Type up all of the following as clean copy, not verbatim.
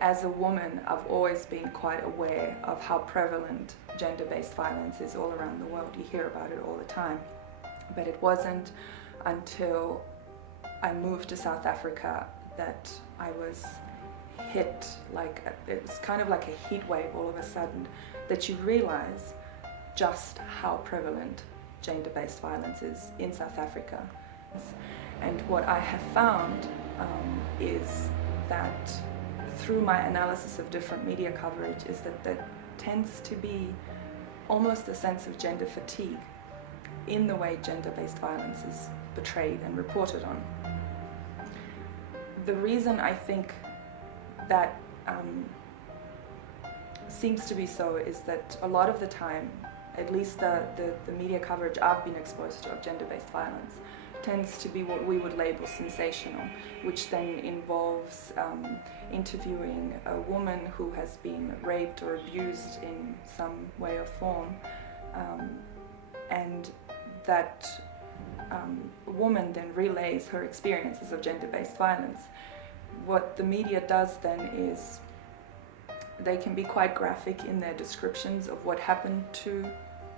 As a woman, I've always been quite aware of how prevalent gender-based violence is all around the world. You hear about it all the time. But it wasn't until I moved to South Africa that I was hit, it was kind of like a heat wave all of a sudden, that you realize just how prevalent gender-based violence is in South Africa. And what I have found is that through my analysis of different media coverage is that there tends to be almost a sense of gender fatigue in the way gender-based violence is portrayed and reported on. The reason I think that seems to be so is that a lot of the time, at least the media coverage I've been exposed to of gender-based violence tends to be what we would label sensational, which then involves interviewing a woman who has been raped or abused in some way or form, and that woman then relays her experiences of gender-based violence. What the media does then is they can be quite graphic in their descriptions of what happened to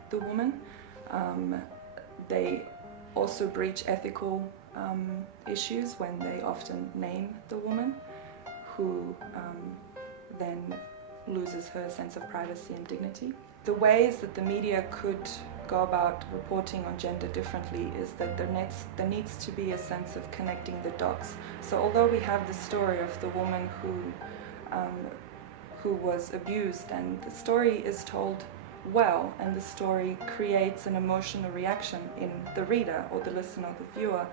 the woman. They also breach ethical issues when they often name the woman, who then loses her sense of privacy and dignity. The ways that the media could go about reporting on gender differently is that there needs to be a sense of connecting the dots. So although we have the story of the woman who was abused, and the story is told well, and the story creates an emotional reaction in the reader or the listener or the viewer,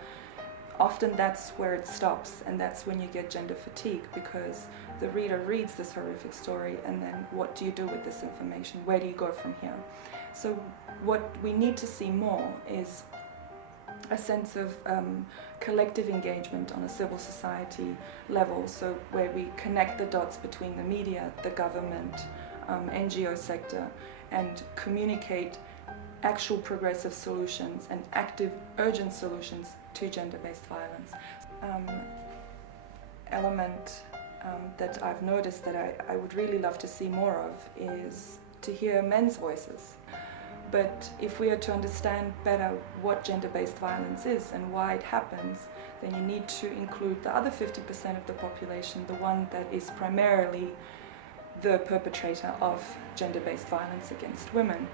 often that's where it stops, and that's when you get gender fatigue, because the reader reads this horrific story and then what do you do with this information? Where do you go from here? So what we need to see more is a sense of collective engagement on a civil society level, so where we connect the dots between the media, the government, NGO sector, and communicate actual progressive solutions and active urgent solutions to gender-based violence. Element that I've noticed that I would really love to see more of is to hear men's voices. But if we are to understand better what gender-based violence is and why it happens, then you need to include the other 50% of the population, the one that is primarily the perpetrator of gender-based violence against women.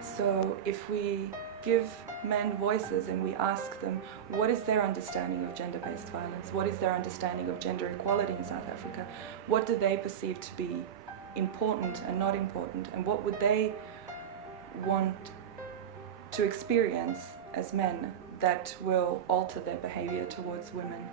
So if we give men voices and we ask them what is their understanding of gender-based violence, what is their understanding of gender equality in South Africa, what do they perceive to be important and not important, and what would they want to experience as men that will alter their behaviour towards women,